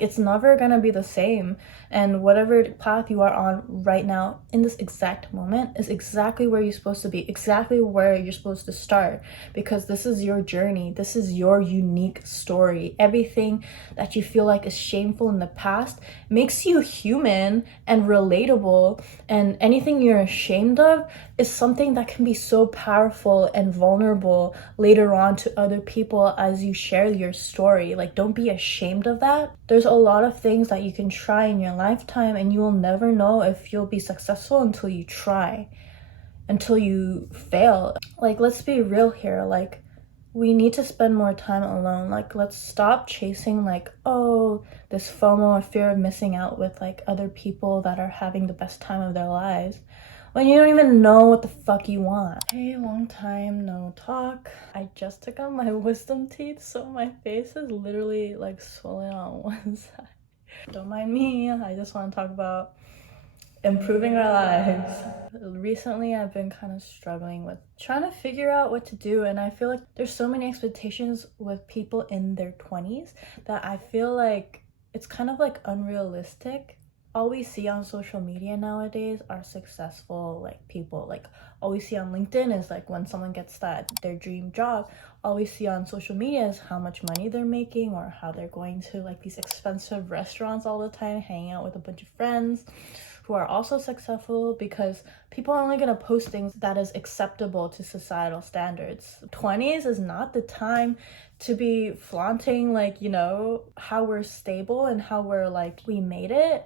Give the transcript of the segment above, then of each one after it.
It's never gonna be the same, and whatever path you are on right now in this exact moment is exactly where you're supposed to be, exactly where you're supposed to start, because this is your journey, this is your unique story. Everything that you feel like is shameful in the past makes you human and relatable, and anything you're ashamed of is something that can be so powerful and vulnerable later on to other people as you share your story. Like, don't be ashamed of that. There's a lot of things that you can try in your lifetime, and you will never know if you'll be successful until you try, until you fail. Like, let's be real here. Like, we need to spend more time alone. Like, let's stop chasing like, oh, this FOMO or fear of missing out with like other people that are having the best time of their lives when you don't even know what the fuck you want. Hey, long time no talk. I just took out my wisdom teeth, so my face is literally like swollen on one side. Don't mind me, I just want to talk about improving our lives. Recently, I've been kind of struggling with trying to figure out what to do, and I feel like there's so many expectations with people in their 20s that I feel like it's kind of like unrealistic. All we see on social media nowadays are successful like people. Like, all we see on LinkedIn is like when someone gets their dream job. All we see on social media is how much money they're making, or how they're going to like these expensive restaurants all the time, hanging out with a bunch of friends who are also successful, because people are only going to post things that is acceptable to societal standards. 20s is not the time to be flaunting like, you know, how we're stable and how we're like, we made it.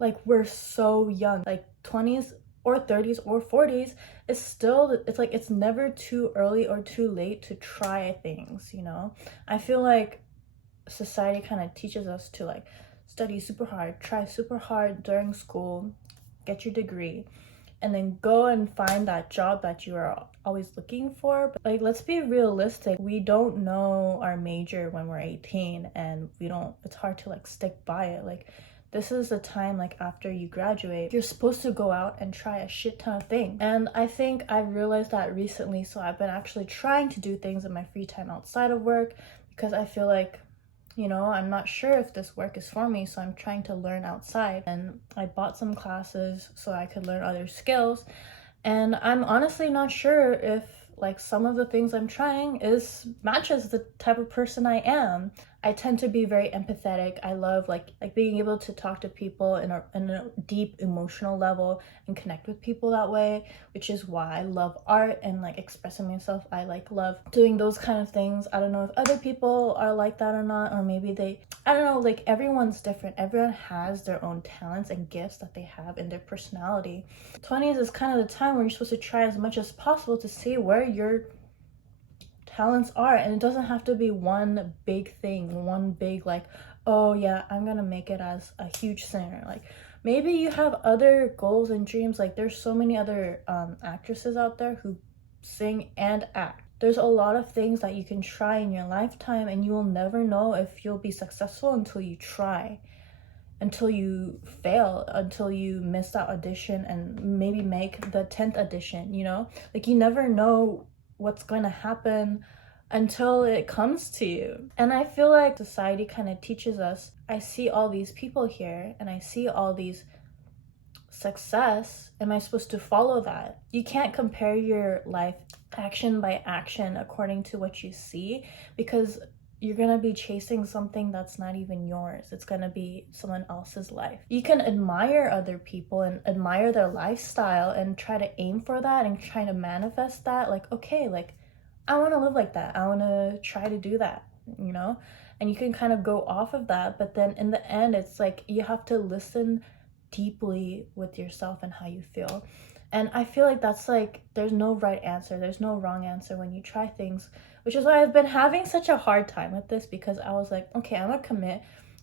Like, we're so young. Like, 20s or 30s or 40s is still, it's like, it's never too early or too late to try things, you know? I feel like society kind of teaches us to like study super hard, try super hard during school, get your degree, and then go and find that job that you are always looking for. But like, let's be realistic. We don't know our major when we're 18, and it's hard to like stick by it. Like, this is the time, like, after you graduate, you're supposed to go out and try a shit ton of things. And I think I realized that recently, so I've been actually trying to do things in my free time outside of work, because I feel like, you know, I'm not sure if this work is for me, so I'm trying to learn outside. And I bought some classes so I could learn other skills. And I'm honestly not sure if like some of the things I'm trying matches the type of person I am. I tend to be very empathetic. I love like being able to talk to people in a deep emotional level and connect with people that way, which is why I love art and like expressing myself. I like love doing those kind of things. I don't know if other people are like that or not, or maybe I don't know, like everyone's different. Everyone has their own talents and gifts that they have in their personality. 20s is kind of the time where you're supposed to try as much as possible to see where your talents are, and it doesn't have to be one big thing, one big like, oh yeah, I'm gonna make it as a huge singer. Like, maybe you have other goals and dreams. Like, there's so many other actresses out there who sing and act. There's a lot of things that you can try in your lifetime, and you will never know if you'll be successful until you try, until you fail, until you miss that audition and maybe make the 10th audition, you know? Like, you never know what's going to happen until it comes to you. And I feel like society kind of teaches us. I see all these people here and I see all these success. Am I supposed to follow that? You can't compare your life action by action according to what you see, because you're gonna be chasing something that's not even yours. It's gonna be someone else's life. You can admire other people and admire their lifestyle and try to aim for that and try to manifest that. Like, okay, like, I want to live like that. I want to try to do that, you know? And you can kind of go off of that, but then in the end, it's like you have to listen deeply with yourself and how you feel. And I feel like that's like, there's no right answer, there's no wrong answer when you try things, which is why I've been having such a hard time with this, because I was like, okay, I'm gonna commit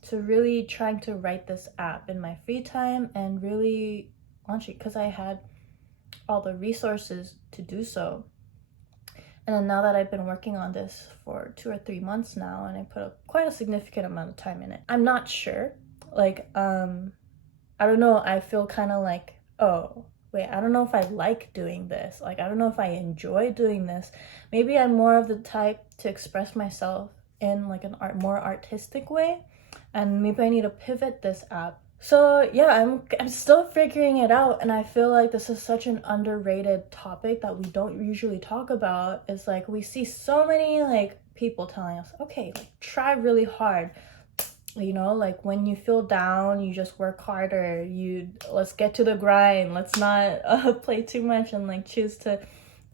to really trying to write this app in my free time and really launch it, because I had all the resources to do so. And then now that I've been working on this for 2 or 3 months now, and I put quite a significant amount of time in it, I'm not sure. Like, I don't know, I feel kind of like, oh, wait, I don't know if I like doing this. Like, I don't know if I enjoy doing this. Maybe I'm more of the type to express myself in like an more artistic way, and maybe I need to pivot this app. So yeah, I'm still figuring it out, and I feel like this is such an underrated topic that we don't usually talk about. It's like we see so many like people telling us, okay, like try really hard. You know, like when you feel down, you just work harder. Let's get to the grind. Let's not play too much and like choose to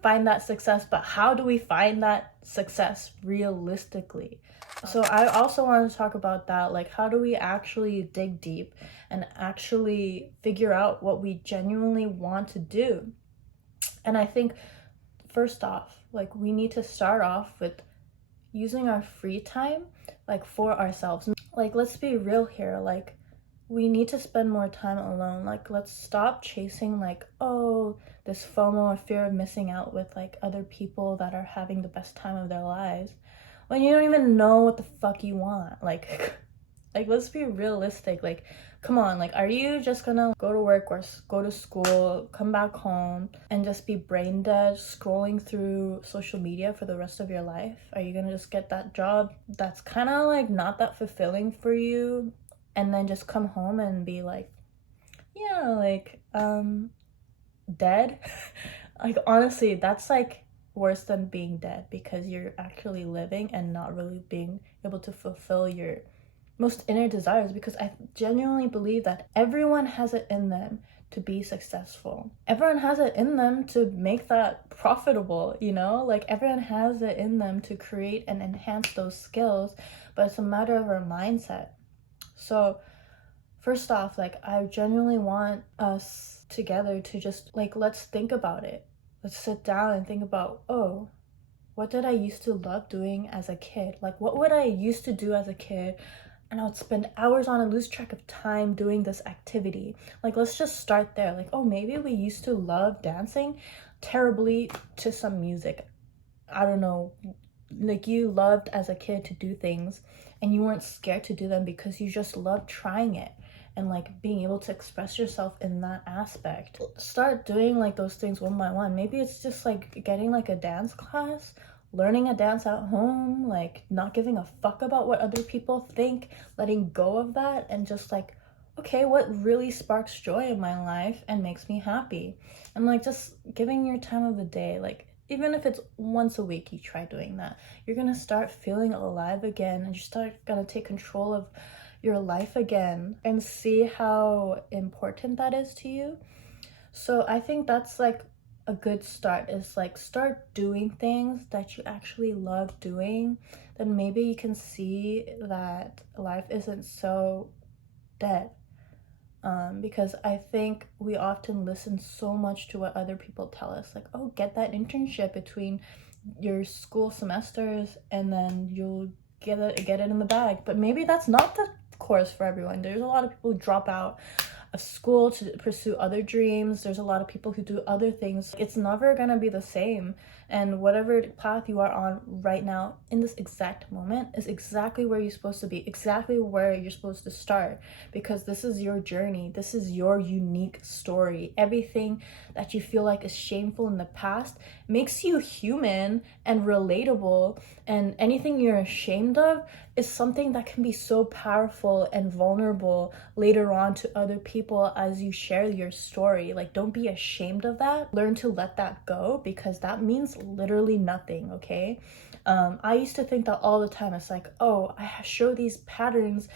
find that success. But how do we find that success realistically? So I also want to talk about that. Like, how do we actually dig deep and actually figure out what we genuinely want to do? And I think first off, like we need to start off with using our free time like for ourselves. Like, let's be real here. Like, we need to spend more time alone. Like, let's stop chasing like, oh, this FOMO or fear of missing out with like other people that are having the best time of their lives when you don't even know what the fuck you want. Like like let's be realistic. Like, come on, like are you just gonna go to work or go to school, come back home and just be brain dead scrolling through social media for the rest of your life? Are you gonna just get that job that's kind of like not that fulfilling for you and then just come home and be like, yeah, like dead? Like honestly, that's like worse than being dead, because you're actually living and not really being able to fulfill your most inner desires. Because I genuinely believe that everyone has it in them to be successful. Everyone has it in them to make that profitable, you know? Like everyone has it in them to create and enhance those skills, but it's a matter of our mindset. So first off, like I genuinely want us together to just like, let's think about it. Let's sit down and think about, oh, what did I used to love doing as a kid? Like, what would I used to do as a kid? And I would spend hours on and lose track of time doing this activity. Like, let's just start there. Like, oh, maybe we used to love dancing terribly to some music. I don't know. Like, you loved as a kid to do things and you weren't scared to do them because you just loved trying it and like being able to express yourself in that aspect. Start doing like those things one by one. Maybe it's just like getting like a dance class, learning a dance at home, like not giving a fuck about what other people think, letting go of that and just like, okay, what really sparks joy in my life and makes me happy? And like just giving your time of the day, like even if it's once a week you try doing that, you're gonna start feeling alive again and you start gonna take control of your life again and see how important that is to you. So I think that's like a good start, is like start doing things that you actually love doing. Then maybe you can see that life isn't so dead. Because I think we often listen so much to what other people tell us, like, oh, get that internship between your school semesters and then you'll get it in the bag. But maybe that's not the course for everyone. There's a lot of people who drop out of school to pursue other dreams. There's a lot of people who do other things. It's never gonna be the same. And whatever path you are on right now in this exact moment is exactly where you're supposed to be, exactly where you're supposed to start, because this is your journey. This is your unique story. Everything that you feel like is shameful in the past makes you human and relatable, and anything you're ashamed of is something that can be so powerful and vulnerable later on to other people as you share your story. Like, don't be ashamed of that. Learn to let that go, because that means literally nothing, okay? I used to think that all the time. It's like, oh, I show these patterns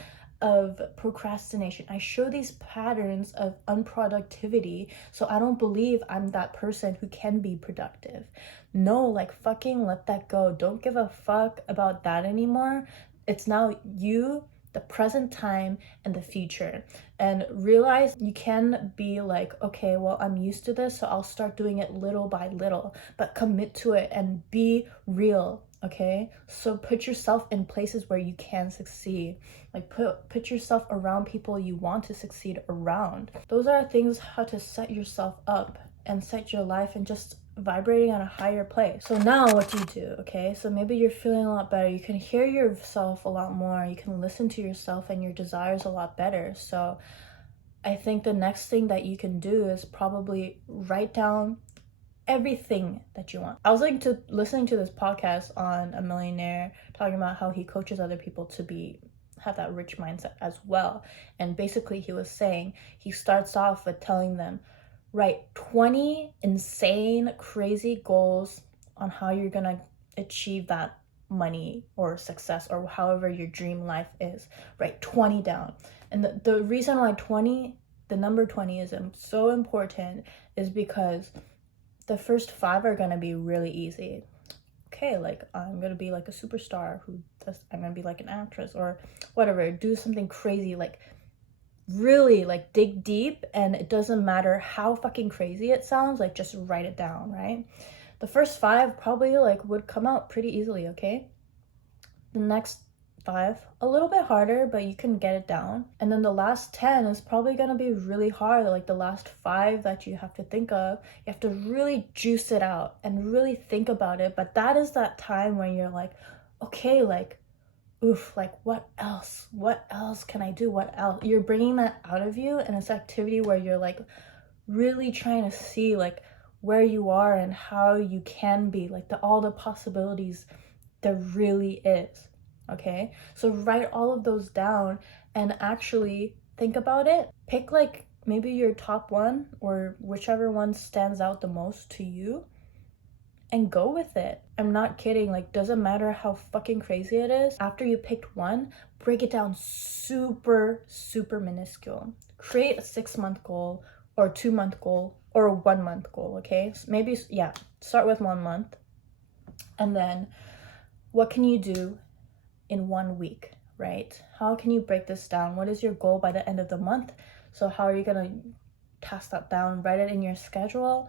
of procrastination, I show these patterns of unproductivity, so I don't believe I'm that person who can be productive. No, like fucking let that go. Don't give a fuck about that anymore. It's now you, the present time, and the future. And realize you can be like, okay, well, I'm used to this, so I'll start doing it little by little, but commit to it and be real. Okay, so put yourself in places where you can succeed. Like put yourself around people you want to succeed around. Those are things how to set yourself up and set your life and just vibrating on a higher place. So now what do you do? Okay, so maybe you're feeling a lot better. You can hear yourself a lot more. You can listen to yourself and your desires a lot better. So I think the next thing that you can do is probably write down everything that you want. I was listening to this podcast on a millionaire talking about how he coaches other people to be have that rich mindset as well. And basically he was saying, he starts off with telling them, write 20 insane, crazy goals on how you're gonna achieve that money or success or however your dream life is. Write 20 down. And the reason why the number 20 is so important is because the first 5 are gonna be really easy. Okay, like I'm gonna be like a superstar I'm gonna be like an actress or whatever, do something crazy, like really like dig deep, and it doesn't matter how fucking crazy it sounds, like just write it down, right? The first 5 probably like would come out pretty easily, okay? The next 5, a little bit harder, but you can get it down. And then the last 10 is probably gonna be really hard. Like the last 5 that you have to think of, you have to really juice it out and really think about it. But that is that time when you're like, okay, like, oof, like what else can I do? What else? You're bringing that out of you, and it's activity where you're like really trying to see like where you are and how you can be, like all the possibilities there really is. Okay, so write all of those down and actually think about it. Pick like maybe your top one or whichever one stands out the most to you and go with it. I'm not kidding, like doesn't matter how fucking crazy it is. After you picked one, break it down super minuscule. Create a 6-month goal or 2-month goal or a 1-month goal, okay? So maybe, yeah, start with 1 month. And then what can you do in 1 week, right? How can you break this down? What is your goal by the end of the month? So how are you gonna task that down? Write it in your schedule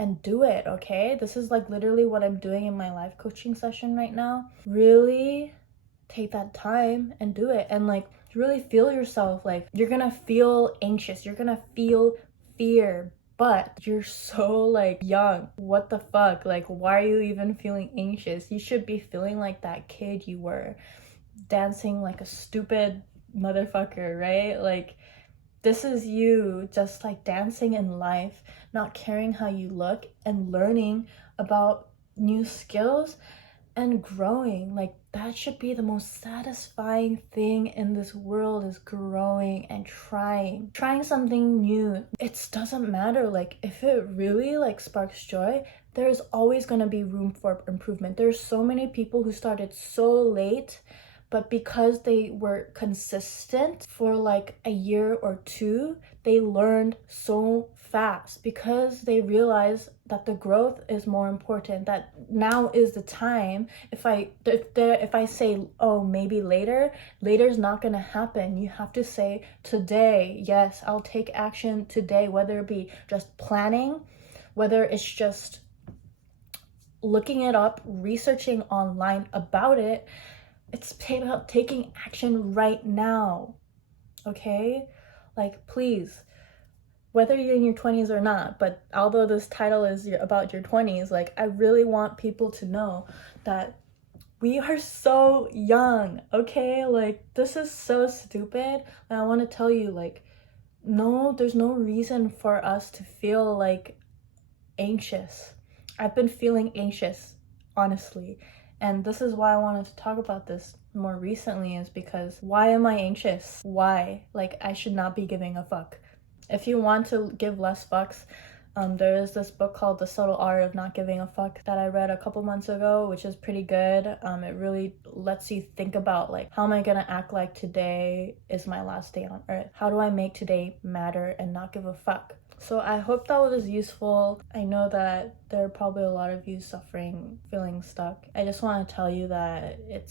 and do it, okay? This is like literally what I'm doing in my life coaching session right now. Really take that time and do it, and like really feel yourself. Like you're gonna feel anxious, you're gonna feel fear, but you're so like young. What the fuck? Like why are you even feeling anxious? You should be feeling like that kid you were, dancing like a stupid motherfucker, right? Like this is you just like dancing in life, not caring how you look and learning about new skills and growing. Like that should be the most satisfying thing in this world, is growing and trying something new. It doesn't matter, like if it really like sparks joy, there's always going to be room for improvement. There's so many people who started so late, but because they were consistent for like a year or 2, they learned so fast because they realized that the growth is more important, that now is the time. If I say, oh, maybe later's not gonna happen. You have to say today, yes, I'll take action today, whether it be just planning, whether it's just looking it up, researching online about it. It's about taking action right now, okay? Like, please, whether you're in your 20s or not, but although this title is about your 20s, like, I really want people to know that we are so young, okay? Like, this is so stupid, and I want to tell you, like, no, there's no reason for us to feel, like, anxious. I've been feeling anxious, honestly. And this is why I wanted to talk about this more recently, is because why am I anxious? Why? Like, I should not be giving a fuck. If you want to give less fucks, there is this book called The Subtle Art of Not Giving a Fuck that I read a couple months ago, which is pretty good. It really lets you think about, like, how am I gonna act like today is my last day on earth? How do I make today matter and not give a fuck? So I hope that was useful. I know that there are probably a lot of you suffering, feeling stuck. I just want to tell you that it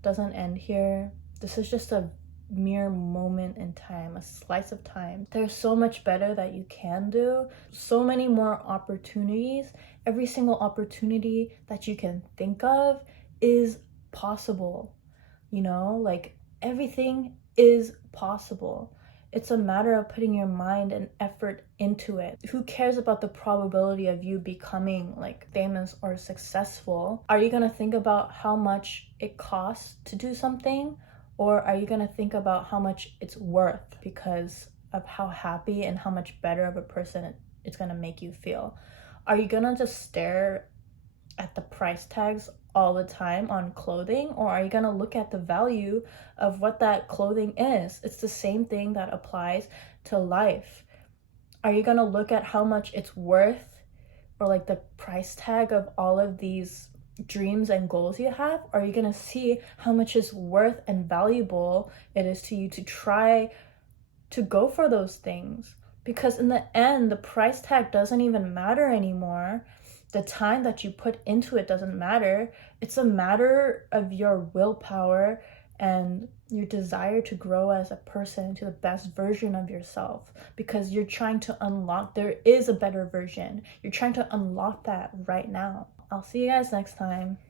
doesn't end here. This is just a mere moment in time, a slice of time. There's so much better that you can do, so many more opportunities. Every single opportunity that you can think of is possible, you know, like everything is possible. It's a matter of putting your mind and effort into it. Who cares about the probability of you becoming like famous or successful? Are you gonna think about how much it costs to do something? Or are you gonna think about how much it's worth because of how happy and how much better of a person it's gonna make you feel? Are you gonna just stare at the price tags all the time on clothing, or are you going to look at the value of what that clothing is? It's the same thing that applies to life. Are you going to look at how much it's worth, or like the price tag of all of these dreams and goals you have? Or are you going to see how much is worth and valuable it is to you to try to go for those things? Because in the end, the price tag doesn't even matter anymore. The time that you put into it doesn't matter. It's a matter of your willpower and your desire to grow as a person to the best version of yourself, because you're trying to unlock, there is a better version. You're trying to unlock that right now. I'll see you guys next time.